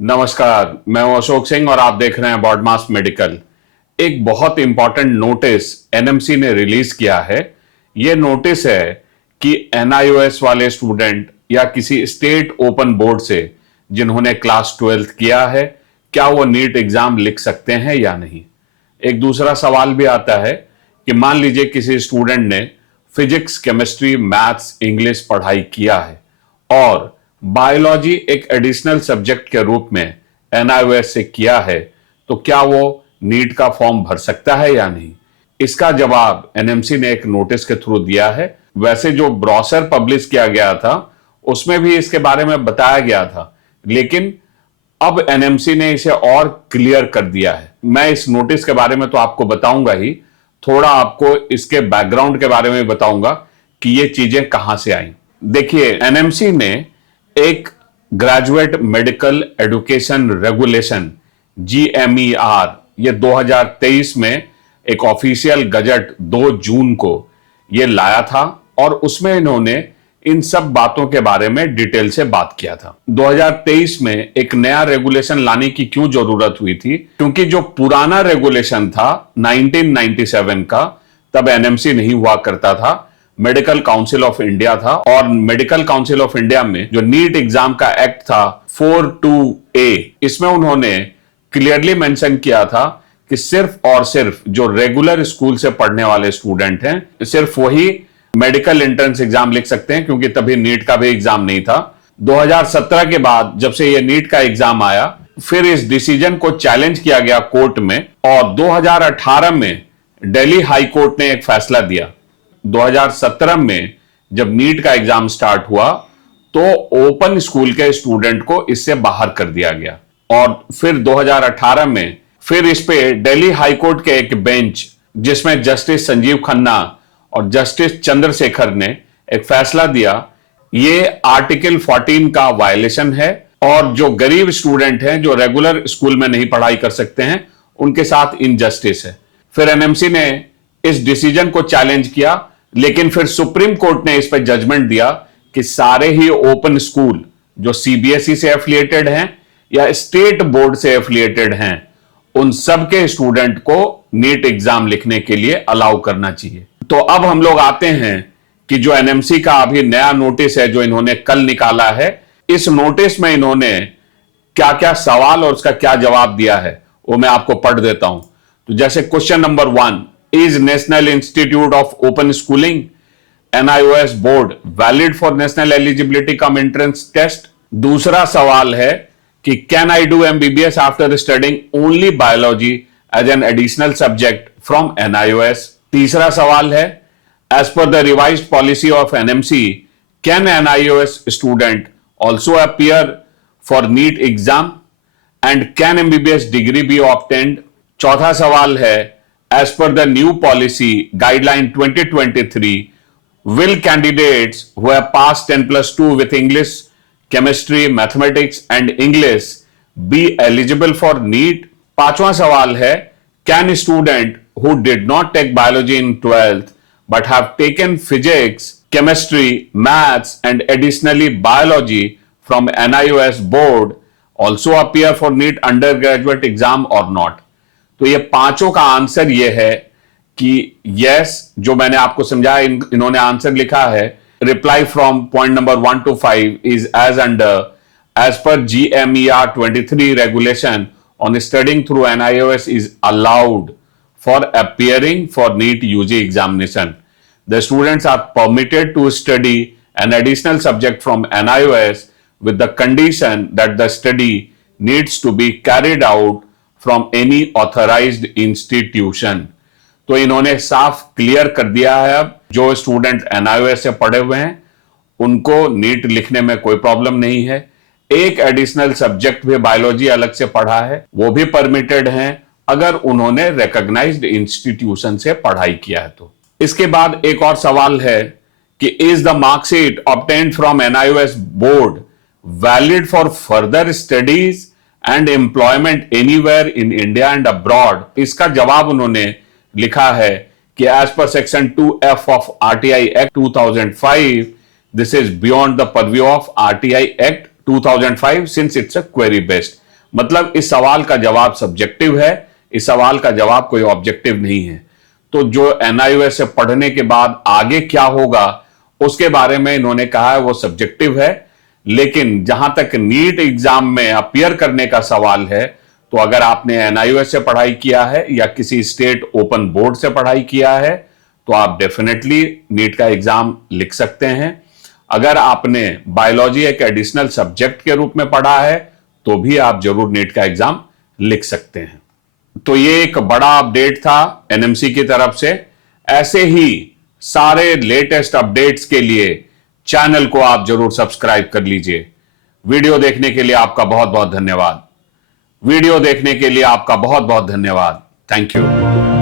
नमस्कार, मैं हूं अशोक सिंह और आप देख रहे हैं बॉडमास मेडिकल। एक बहुत इंपॉर्टेंट नोटिस एनएमसी ने रिलीज किया है। यह नोटिस है कि एनआईओएस वाले स्टूडेंट या किसी स्टेट ओपन बोर्ड से जिन्होंने क्लास 12th किया है, क्या वो नीट एग्जाम लिख सकते हैं या नहीं। एक दूसरा सवाल भी आता है कि मान लीजिए किसी स्टूडेंट ने फिजिक्स, केमिस्ट्री, मैथ्स, इंग्लिश पढ़ाई किया है और बायोलॉजी एक एडिशनल सब्जेक्ट के रूप में एनआईओएस से किया है, तो क्या वो नीट का फॉर्म भर सकता है या नहीं। इसका जवाब एनएमसी ने एक नोटिस के थ्रू दिया है। वैसे जो ब्रोशर पब्लिश किया गया था उसमें भी इसके बारे में बताया गया था, लेकिन अब एनएमसी ने इसे और क्लियर कर दिया है। मैं इस नोटिस के बारे में तो आपको बताऊंगा ही, थोड़ा आपको इसके बैकग्राउंड के बारे में बताऊंगा कि ये चीजें कहां से आई। देखिए, एनएमसी ने एक ग्रेजुएट मेडिकल एजुकेशन रेगुलेशन जीएमईआर ये 2023 में एक ऑफिशियल गजट 2 जून को ये लाया था और उसमें इन्होंने इन सब बातों के बारे में डिटेल से बात किया था। 2023 में एक नया रेगुलेशन लाने की क्यों जरूरत हुई थी? क्योंकि जो पुराना रेगुलेशन था 1997 का, तब एनएमसी नहीं हुआ करता था, मेडिकल काउंसिल ऑफ इंडिया था। और मेडिकल काउंसिल ऑफ इंडिया में जो नीट एग्जाम का एक्ट था 42A, इसमें उन्होंने क्लियरली मेंशन किया था कि सिर्फ और सिर्फ जो रेगुलर स्कूल से पढ़ने वाले स्टूडेंट हैं, सिर्फ वही मेडिकल एंट्रेंस एग्जाम लिख सकते हैं, क्योंकि तभी नीट का भी एग्जाम नहीं था। 2017 के बाद जब से ये नीट का एग्जाम आया, फिर इस डिसीजन को चैलेंज किया गया कोर्ट में और 2018 में दिल्ली हाई कोर्ट ने एक फैसला दिया। 2017 में जब नीट का एग्जाम स्टार्ट हुआ तो ओपन स्कूल के स्टूडेंट को इससे बाहर कर दिया गया और फिर 2018 में फिर इस पे दिल्ली हाई कोर्ट के एक बेंच, जिसमें जस्टिस संजीव खन्ना और जस्टिस चंद्रशेखर ने एक फैसला दिया, ये आर्टिकल 14 का वायलेशन है और जो गरीब स्टूडेंट हैं जो रेगुलर स्कूल में नहीं पढ़ाई कर सकते हैं, उनके साथ इनजस्टिस है। फिर एनएमसी ने इस डिसीजन को चैलेंज किया, लेकिन फिर सुप्रीम कोर्ट ने इस पर जजमेंट दिया कि सारे ही ओपन स्कूल जो सीबीएसई से एफिलिएटेड हैं या स्टेट बोर्ड से एफिलिएटेड हैं, उन सब के स्टूडेंट को नीट एग्जाम लिखने के लिए अलाउ करना चाहिए। तो अब हम लोग आते हैं कि जो एनएमसी का अभी नया नोटिस है जो इन्होंने कल निकाला है, इस नोटिस में इन्होंने क्या क्या सवाल और उसका क्या जवाब दिया है वो मैं आपको पढ़ देता हूं। तो जैसे question number 1, is National Institute of Open Schooling NIOS board valid for National Eligibility cum Entrance Test. दूसरा सवाल है कि can I do MBBS after studying only biology as an additional subject from NIOS. तीसरा सवाल है, as per the revised policy of NMC can NIOS student also appear for NEET exam and can MBBS degree be obtained. चौथा सवाल है, as per the new policy guideline 2023 will candidates who have passed 10+2 with English, chemistry, mathematics and English be eligible for NEET? पांचवा सवाल है, can a student who did not take biology in 12th but have taken physics, chemistry, maths and additionally biology from NIOS board also appear for NEET undergraduate exam or not? तो ये पांचों का answer ये है कि yes, जो मैंने आपको समझाया, इन्होंने आंसर लिखा है, reply from point number 1 to 5 is as under, as per GMER 23 regulation on studying through NIOS is allowed for appearing for NEET UG examination. The students are permitted to study an additional subject from NIOS with the condition that the study needs to be carried out from any authorized institution. तो इन्होंने साफ clear कर दिया है अब जो student NIOS से पढ़े हुए हैं उनको नीट लिखने में कोई प्रॉब्लम नहीं है। एक एडिशनल सब्जेक्ट भी बायोलॉजी अलग से पढ़ा है वो भी परमिटेड है अगर उन्होंने रिकॉग्नाइज्ड इंस्टीट्यूशन से पढ़ाई किया है तो। इसके बाद एक और सवाल है कि is the marksheet obtained from NIOS board valid for further studies and employment anywhere in India and abroad. इसका जवाब उन्होंने लिखा है कि as per section 2F of RTI act 2005 this is beyond the purview of RTI act 2005 since it's a query based. मतलब इस सवाल का जवाब सब्जेक्टिव है, इस सवाल का जवाब कोई ऑब्जेक्टिव नहीं है। तो जो एनआईओएस से पढ़ने के बाद आगे क्या होगा उसके बारे में इन्होंने कहा है वो सब्जेक्टिव है। लेकिन जहां तक नीट एग्जाम में अपीयर करने का सवाल है, तो अगर आपने एनआईओएस से पढ़ाई किया है या किसी स्टेट ओपन बोर्ड से पढ़ाई किया है तो आप डेफिनेटली नीट का एग्जाम लिख सकते हैं। अगर आपने बायोलॉजी एक एडिशनल सब्जेक्ट के रूप में पढ़ा है तो भी आप जरूर नीट का एग्जाम लिख सकते हैं। तो ये एक बड़ा अपडेट था एनएमसी की तरफ से। ऐसे ही सारे लेटेस्ट अपडेट्स के लिए चैनल को आप जरूर सब्सक्राइब कर लीजिए। वीडियो देखने के लिए आपका बहुत बहुत धन्यवाद। वीडियो देखने के लिए आपका बहुत बहुत धन्यवाद। Thank you.